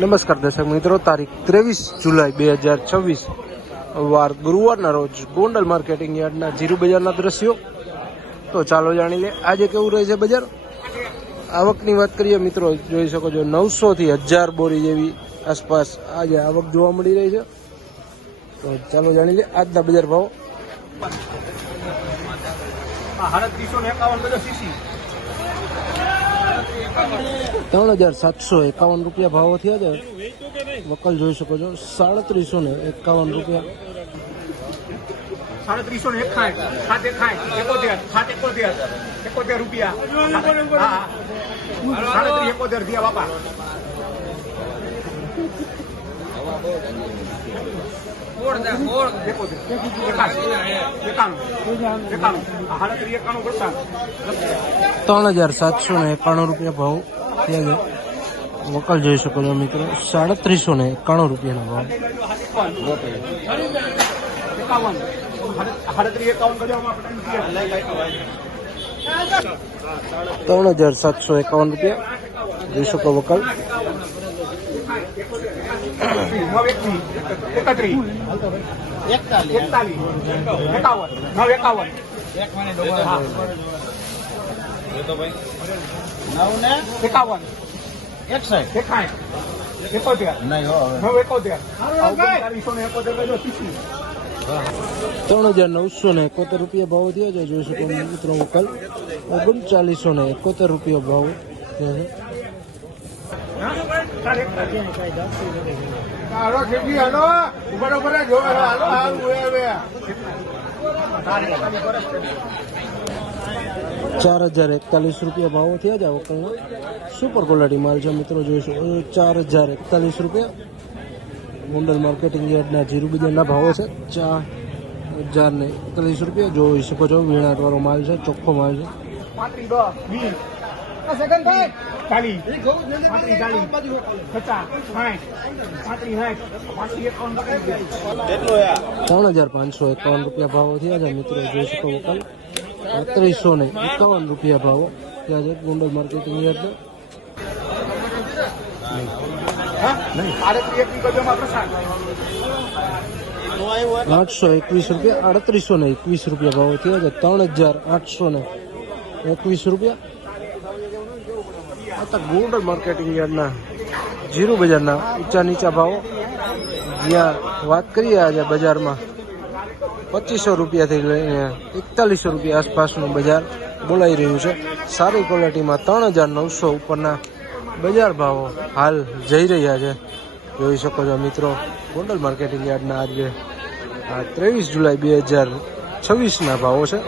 નમસ્કાર દર્શક મિત્રો, તારીખ 23 જુલાઈ 2026 વાર ગુરુવારના રોજ ગોંડલ માર્કેટિંગ યાર્ડના જીરુ બજારના દ્રશ્યો. તો ચાલો જાણી લે આજે કેવું રહે છે બજાર. આવકની વાત કરીએ મિત્રો, જોઈ શકો છો 900 થી 1000 બોરી જેવી આસપાસ આજે આવક જોવા મળી રહી છે. તો ચાલો જાણી લે આજના બજાર ભાવ. 3751 રૂપિયા ભાવો થયા છે. વકલ જોઈ શકો છો 3751 રૂપિયા. 3751 રૂપિયા. 3751 દિયા બાપા. ₹3791 રૂપિયા ભાવ થયા છે. વકલ જોઈ શકો છો મિત્રો 3791 રૂપિયાનો ભાવ. 3751 રૂપિયા જોઈ શકો વકલ. 3971 રૂપિયા ભાવ થયા છે. જોઈ શકો મિત્રો વકલ 3971 રૂપિયા ભાવ થયા છે. ₹4041 ભાવો થયા છે વકલના. સુપર ક્વોલિટી માલ છે મિત્રો, જોઈશું ₹4041 રૂપિયા. ગોંડલ માર્કેટિંગ યાર્ડના જીરુ બજારના ભાવો છે. ₹4041 રૂપિયા જોઈ શકો છો. વીણાટ વાળો માલ છે, ચોખ્ખો માલ છે. ₹3551 રૂપિયા ભાવો થયા છે મિત્રો, જોઈ શકો વકલ. 3551 રૂપિયા ભાવો થયા છે ગોંડલ માર્કેટિંગ યાર્ડના. 821 રૂપિયા, 3821 રૂપિયા ભાવો થયા છે. 3821 રૂપિયા. આ તો ગોંડલ માર્કેટિંગ યાર્ડના જીરુ બજારના ઊંચા નીચા ભાવો. જ્યાં વાત કરીએ આજે બજારમાં 2500 રૂપિયાથી લઈને 4100 રૂપિયા આસપાસનું બજાર બોલાઈ રહ્યું છે. સારી ક્વોલિટીમાં 3900 ઉપરના બજાર ભાવો હાલ જઈ રહ્યા છે. જોઈ શકો છો મિત્રો, ગોંડલ માર્કેટિંગ યાર્ડના આજે 23 જુલાઈ 2026ના ભાવો છે.